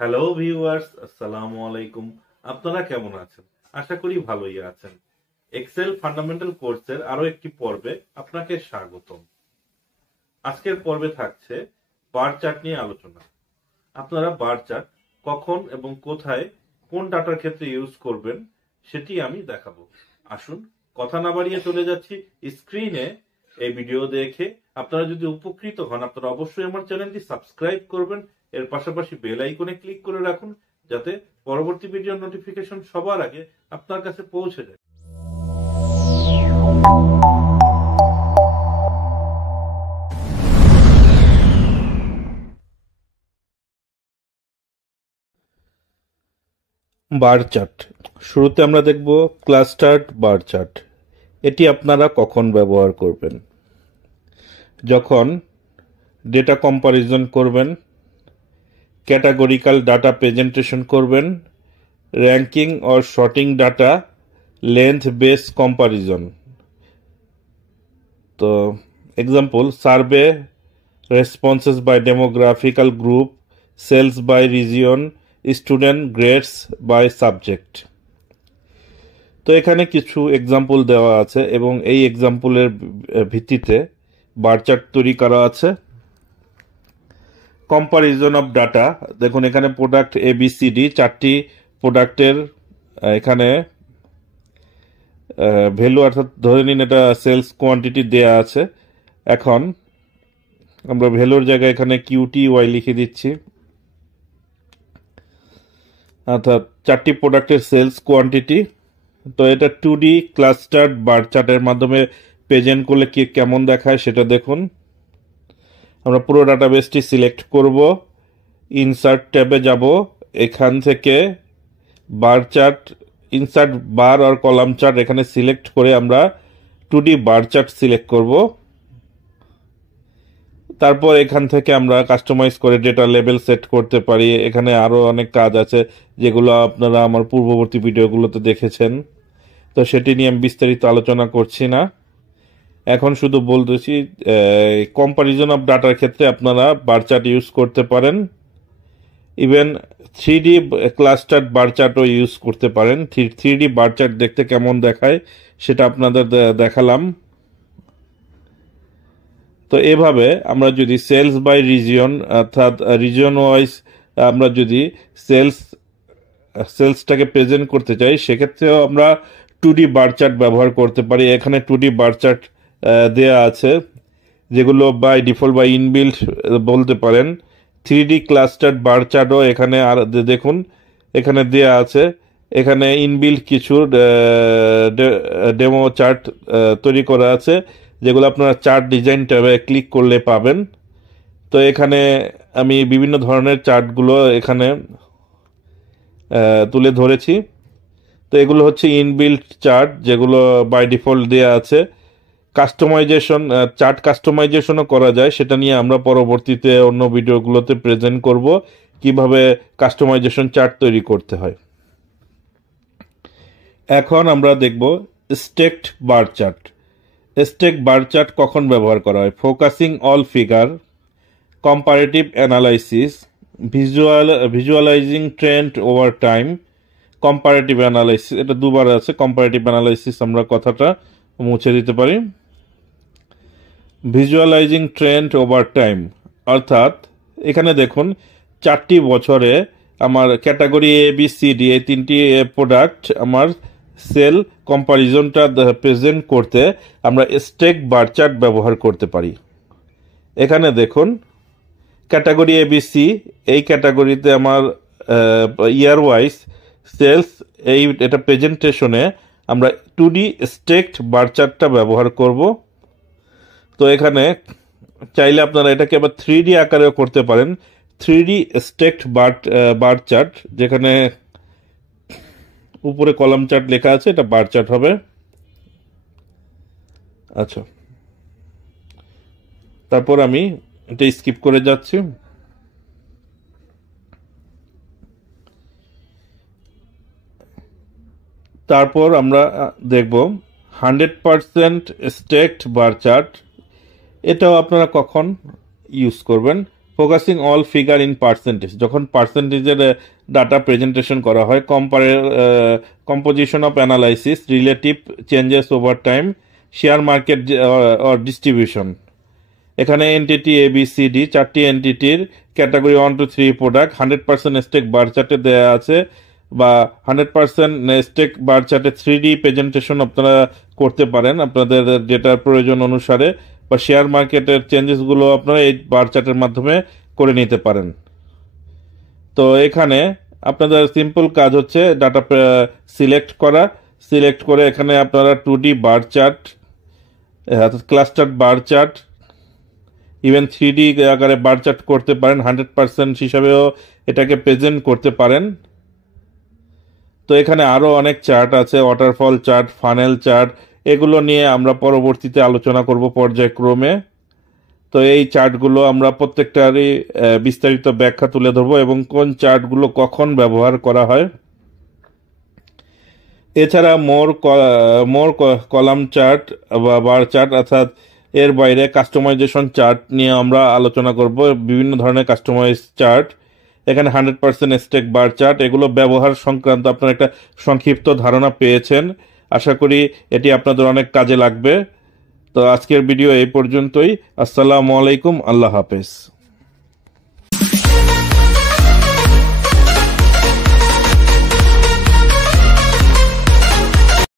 Hello viewers, আসসালামু আলাইকুম। আপনারা কেমন আছেন? আশা করি ভালোই আছেন। এক্সেল ফান্ডামেন্টাল কোর্সের আরো একটি পর্বে আপনাকে স্বাগতম। আজকের পর্বে থাকছে বার চার্ট নিয়ে আলোচনা। আপনারা বার চার্ট কখন এবং কোথায় কোন ডাটার ক্ষেত্রে ইউজ করবেন সেটি আমি দেখাবো। আসুন কথা না বাড়িয়ে চলে যাচ্ছি স্ক্রিনে। এই ভিডিও দেখে আপনারা যদি উপকৃত হন, আপনারা অবশ্যই আমার চ্যানেলটি সাবস্ক্রাইব করবেন। এর পাশাপাশি বেল আইকনে ক্লিক করে রাখুন, যাতে পরবর্তী ভিডিওর নোটিফিকেশন সবার আগে আপনার কাছে পৌঁছে যায়। বার চার্ট শুরুতে আমরা দেখব ক্লাস্টার্ড বার চার্ট। এটি আপনারা কখন ব্যবহার করবেন? যখন ডেটা কম্পারিজন করবেন, ক্যাটাগরিক্যাল ডাটা প্রেজেন্টেশন করবেন, ranking or sorting data, length base comparison. তো example, survey responses by demographical group, sales by region, student grades by subject. তো এখানে কিছু এক্সাম্পল দেওয়া আছে এবং এই এক্সাম্পলের ভিত্তিতে বার চার্ট তৈরি করা আছে। কম্পারিজন অফ ডাটা, দেখুন এখানে প্রোডাক্ট ABCD, চারটি প্রোডাক্টের এখানে ভ্যালু, অর্থাৎ ধরে নিন এটা সেলস কোয়ান্টিটি দেয়া আছে। এখন আমরা ভ্যালুর জায়গায় এখানে QTY লিখে দিচ্ছি, অর্থাৎ চারটি প্রোডাক্টের সেলস কোয়ান্টিটি। তো এটা 2D ক্লাস্টার্ড বার চার্টের মাধ্যমে প্রেজেন্ট করলে কি কেমন দেখায় সেটা দেখুন। আমরা পুরো ডাটাবেসটি সিলেক্ট করব, ইনসার্ট ট্যাবে যাব, এখান থেকে বার চার্ট, ইনসার্ট বার আর কলাম চার্ট এখানে সিলেক্ট করে আমরা 2D বার চার্ট সিলেক্ট করব। তারপর এখান থেকে আমরা কাস্টমাইজ করে ডেটা লেভেল সেট করতে পারি। এখানে আরো অনেক কাজ আছে যেগুলো আপনারা আমার পূর্ববর্তী ভিডিওগুলোতে দেখেছেন, তো সেটি নিয়ে আমি বিস্তারিত আলোচনা করছি না। এখন শুধু বলতেছি কম্পারিজন অফ ডাটার ক্ষেত্রে আপনারা বার চার্ট ইউজ করতে পারেন। ইভেন 3D ক্লাস্টার্ড বার চার্টও ইউজ করতে পারেন। 3D বার চার্ট দেখতে কেমন দেখায় সেটা আপনাদের দেখালাম। তো এভাবে আমরা যদি সেলস বাই রিজিয়ন, অর্থাৎ রিজিয়ন ওয়াইজ আমরা যদি সেলসটাকে প্রেজেন্ট করতে চাই, সেক্ষেত্রেও আমরা 2D বার চার্ট ব্যবহার করতে পারি। এখানে 2D বার চার্ট দেয়া আছে, যেগুলো বাই ডিফল্ট বা ইনবিল্ট বলতে পারেন। 3D ক্লাস্টার্ড বার চার্টও এখানে আর দেখুন এখানে দেয়া আছে। এখানে ইনবিল্ট কিছু ডেমো চার্ট তৈরি করা আছে, যেগুলো আপনারা চার্ট ডিজাইন ট্যাবে ক্লিক করলে পাবেন। তো এখানে আমি বিভিন্ন ধরনের চার্টগুলো এখানে তুলে ধরেছি। তো এগুলো হচ্ছে ইনবিল্ট চার্ট, যেগুলো বাই ডিফল্ট দেওয়া আছে। কাস্টমাইজেশন, চার্ট কাস্টমাইজেশনও করা যায়, সেটা নিয়ে আমরা পরবর্তীতে অন্য ভিডিওগুলোতে প্রেজেন্ট করব কিভাবে কাস্টমাইজেশন চার্ট তৈরি করতে হয়। এখন আমরা দেখব stacked bar chart. Stack bar chart কখন ব্যবহার করা হয়? Focusing all figure, comparative analysis, visualising trend over time, comparative analysis. এটা দুবার আছে, কম্পারেটিভ অ্যানালাইসিস আমরা কথাটা মুছে দিতে পারি। ভিজুয়ালাইজিং ট্রেন্ড ওভার টাইম, অর্থাৎ এখানে দেখুন 4টি বছরে আমার ক্যাটাগরি ABCD, এই 3টি প্রোডাক্ট আমার সেল কম্পারিজনটা প্রেজেন্ট করতে আমরা স্টেক বার চার্ট ব্যবহার করতে পারি। এখানে দেখুন ক্যাটাগরি ABC, এই ক্যাটাগরিতে আমার ইয়ার ওয়াইজ সেলস, এটা প্রেজেন্টেশনে আমরা 2D স্টেকড বার চার্টটা ব্যবহার করব। তো এখানে চাইলে আপনারা এটাকে আবার 3D আকারেও করতে পারেন। 3D স্টেকড বার চার্ট, যেখানে উপরে কলাম চার্ট লেখা আছে, এটা বার চার্ট হবে। আচ্ছা, তারপর আমি এটা স্কিপ করে যাচ্ছি। তারপর আমরা দেখব 100% স্টেকড বার চার্ট। এটাও আপনারা কখন ইউজ করবেন? Focusing all figure in percentage, যখন পার্সেন্টেজের ডাটা প্রেজেন্টেশন করা হয়, composition of analysis, relative changes over time, share market or distribution. এখানে এনটিটি ABCD 4টি এনটিটির ক্যাটাগরি 1 to 3 প্রোডাক্ট 100% স্টেক বার চার্টে দেওয়া আছে, বা 100% স্টেক বার চার্টে 3D প্রেজেন্টেশন আপনারা করতে পারেন আপনাদের ডেটার প্রয়োজন অনুসারে, বা শেয়ার মার্কেটের চেঞ্জেসগুলো আপনারা এই বার চার্টের মাধ্যমে করে নিতে পারেন। তো এখানে আপনাদের সিম্পল কাজ হচ্ছে ডাটা সিলেক্ট করা, সিলেক্ট করে এখানে আপনারা 2D bar chart, cluster bar chart, even 3D আকারে বার চার্ট করতে পারেন, 100% হিসাবেও এটাকে প্রেজেন্ট করতে পারেন। তো এখানে আরও অনেক চার্ট আছে, ওয়াটারফল চার্ট, ফানেল চার্ট, এগুলো নিয়ে আমরা পরবর্তীতে আলোচনা করব পর্যায়ক্রমে। তো এই চার্টগুলো আমরা প্রত্যেকটারই বিস্তারিত ব্যাখ্যা তুলে ধরবো এবং কোন চার্টগুলো কখন ব্যবহার করা হয়। এছাড়া মোর কলাম চার্ট বা বার চার্ট, অর্থাৎ এর বাইরে কাস্টমাইজেশন চার্ট নিয়ে আমরা আলোচনা করব, বিভিন্ন ধরনের কাস্টমাইজ চার্ট। এখানে 100% স্টেক বার চার্ট, এগুলো ব্যবহার সংক্রান্ত আপনারা একটা সংক্ষিপ্ত ধারণা পেয়েছেন। আশা করি এটি আপনাদের অনেক কাজে লাগবে। তো আজকের ভিডিও এই পর্যন্তই। আসসালামু আলাইকুম, আল্লাহ হাফেজ।